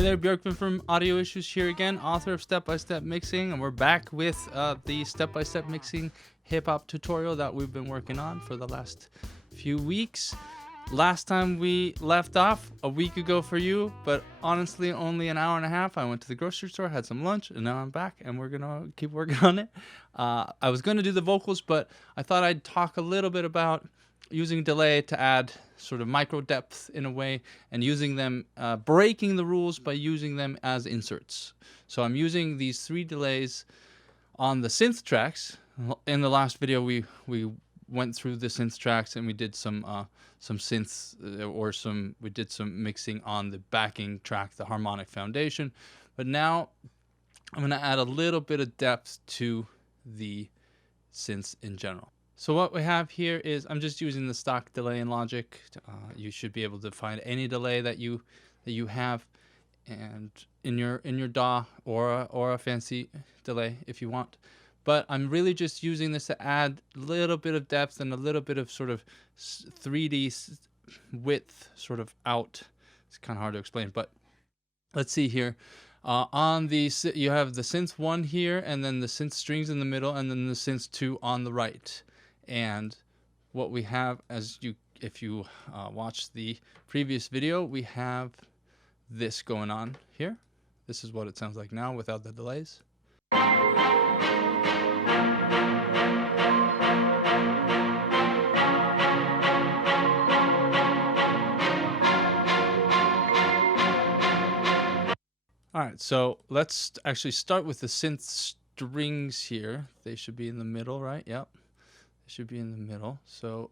Hey there, Björkman from Audio Issues here again, author of Step-by-Step Mixing, and we're back with the step-by-step mixing hip-hop tutorial that we've been working on for the last few weeks. Last time we left off, a week ago for you, but honestly only an hour and a half. I went to the grocery store, had some lunch, and now I'm back, and we're gonna keep working on it. I was gonna do the vocals, but I thought I'd talk a little bit about using delay to add sort of micro depth in a way, and using them, breaking the rules by using them as inserts. So I'm using these 3 delays on the synth tracks. In the last video, we went through the synth tracks and we did some synths, we did some mixing on the backing track, the harmonic foundation. But now I'm gonna add a little bit of depth to the synths in general. So what we have here is, I'm just using the stock delay in Logic. You should be able to find any delay that you have, and in your DAW or a fancy delay if you want. But I'm really just using this to add a little bit of depth and a little bit of sort of 3D width sort of out. It's kind of hard to explain, but let's see here. On the you have the synth 1 here, and then the synth strings in the middle, and then the synth 2 on the right. And what we have, if you watch the previous video, we have this going on here. This is what it sounds like now without the delays. All right, so let's actually start with the synth strings here. They should be in the middle, right? Yep. Should be in the middle. So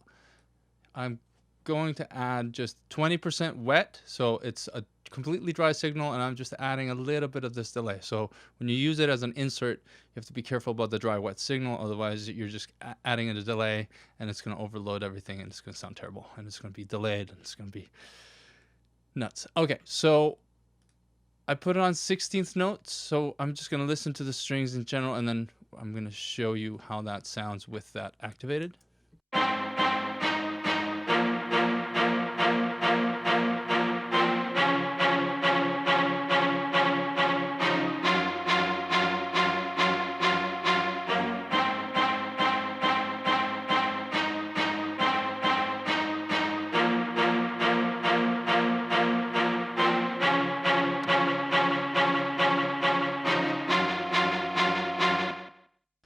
I'm going to add just 20% wet, so it's a completely dry signal, and I'm just adding a little bit of this delay. So when you use it as an insert, you have to be careful about the dry wet signal, otherwise you're just adding in a delay and it's going to overload everything and it's going to sound terrible and it's going to be delayed and it's going to be nuts. Okay, so I put it on 16th notes, so I'm just going to listen to the strings in general, and then I'm going to show you how that sounds with that activated.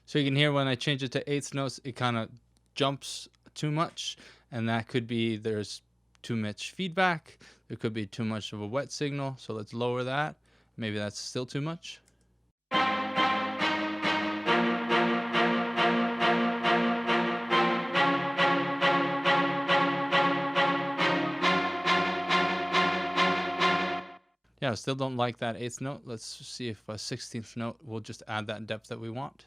So you can hear when I change it to 8th notes, it kind of jumps too much, and that could be there's too much feedback. There could be too much of a wet signal, so let's lower that. Maybe that's still too much. Yeah, I still don't like that 8th note. Let's see if a 16th note will just add that depth that we want.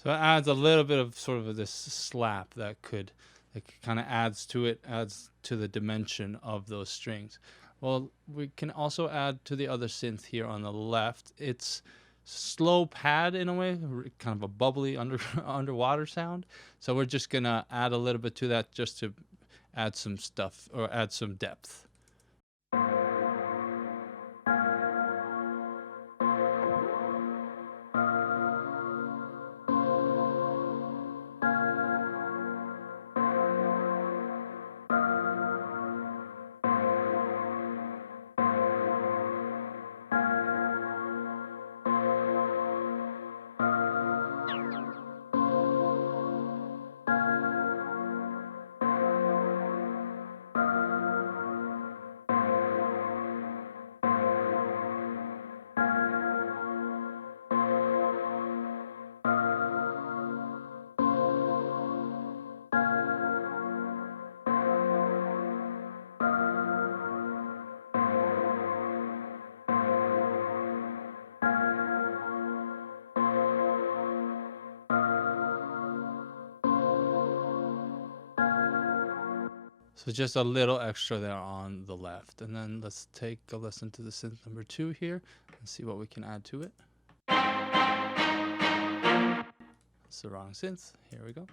So it adds a little bit of sort of this slap that kind of adds to the dimension of those strings. Well, we can also add to the other synth here on the left. It's slow pad in a way, kind of a bubbly underwater sound. So we're just gonna add a little bit to that just to add some stuff or add some depth. So just a little extra there on the left. And then let's take a listen to the synth number 2 here and see what we can add to it. It's the wrong synth. Here we go.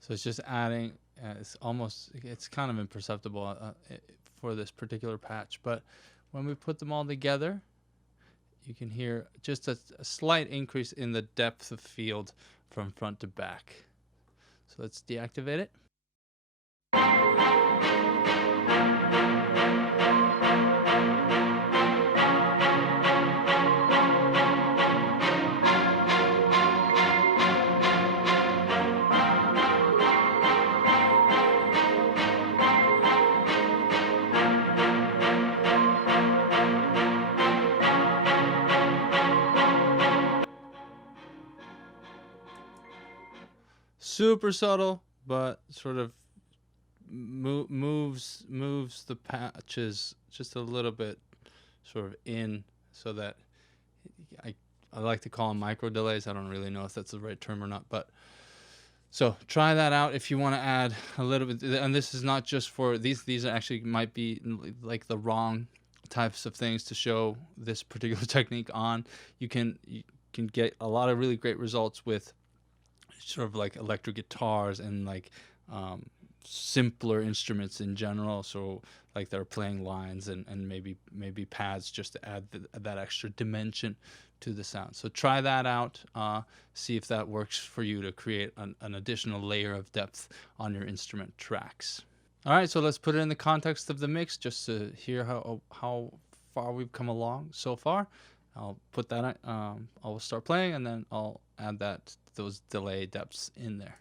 So it's just adding, it's kind of imperceptible for this particular patch. But when we put them all together, you can hear just a slight increase in the depth of field from front to back. So let's deactivate it. Super subtle, but sort of moves the patches just a little bit sort of in, so that I like to call them micro delays. I don't really know if that's the right term or not, but so try that out if you want to add a little bit. And this is not just for these are actually might be like the wrong types of things to show this particular technique on. You can get a lot of really great results with sort of like electric guitars and like simpler instruments in general. So like they're playing lines and maybe pads just to add that extra dimension to the sound. So try that out. See if that works for you to create an additional layer of depth on your instrument tracks. All right, so let's put it in the context of the mix just to hear how far we've come along so far. I'll put that I'll start playing and then I'll add those delay depths in there.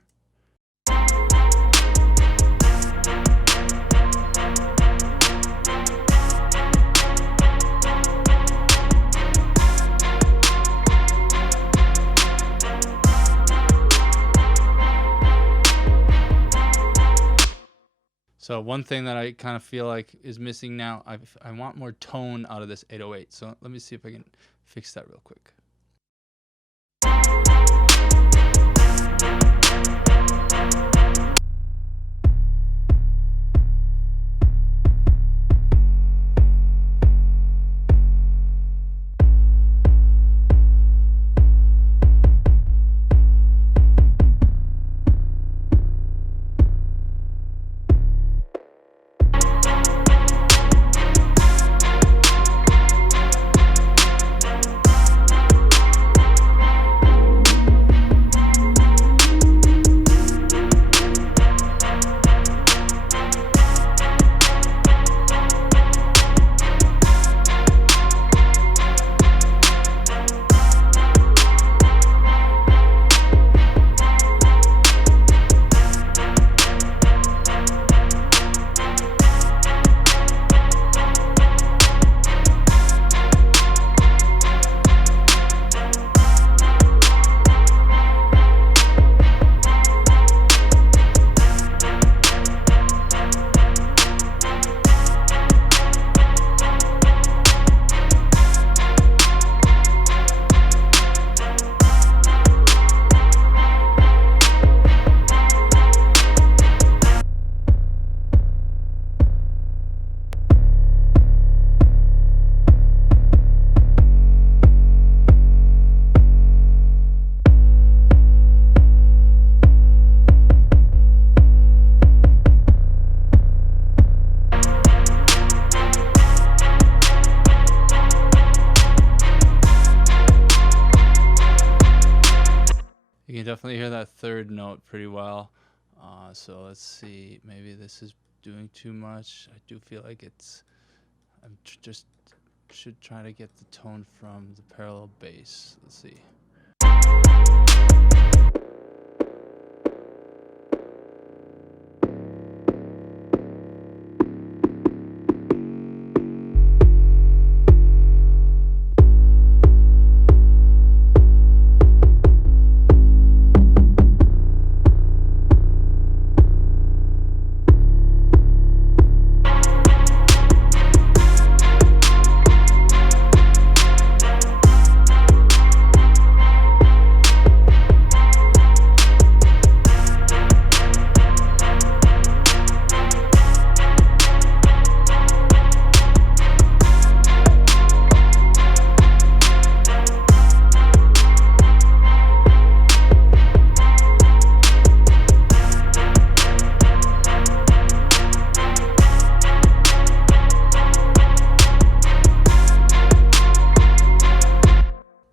So one thing that I kind of feel like is missing now, I want more tone out of this 808. So let me see if I can fix that real quick. You can definitely hear that third note pretty well. So let's see. Maybe this is doing too much. I do feel like it's. I'm just should try to get the tone from the parallel bass. Let's see.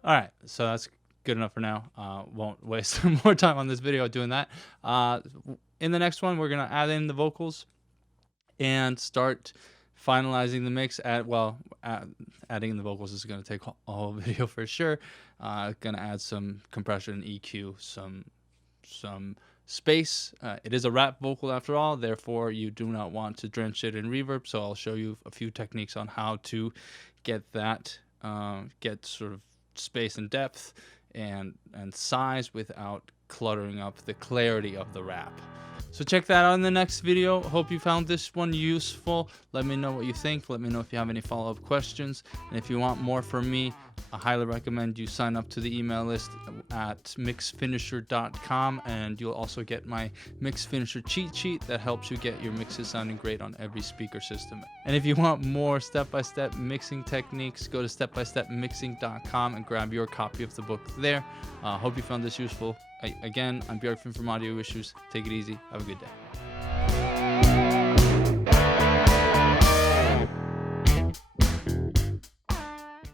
All right, so that's good enough for now. Won't waste more time on this video doing that. In the next one, we're gonna add in the vocals and start finalizing the mix. Adding in the vocals is gonna take a whole video for sure. Gonna add some compression, EQ, some space. It is a rap vocal after all, therefore you do not want to drench it in reverb. So I'll show you a few techniques on how to get that, get sort of space and depth and size without cluttering up the clarity of the rap. So check that out in the next video. Hope you found this one useful. Let me know what you think. Let me know if you have any follow-up questions. And if you want more from me, I highly recommend you sign up to the email list at mixfinisher.com, and you'll also get my Mix Finisher cheat sheet that helps you get your mixes sounding great on every speaker system. And if you want more step-by-step mixing techniques, go to stepbystepmixing.com and grab your copy of the book there. Hope you found this useful. Again, I'm Björk from Audio Issues. Take it easy. Have a good day.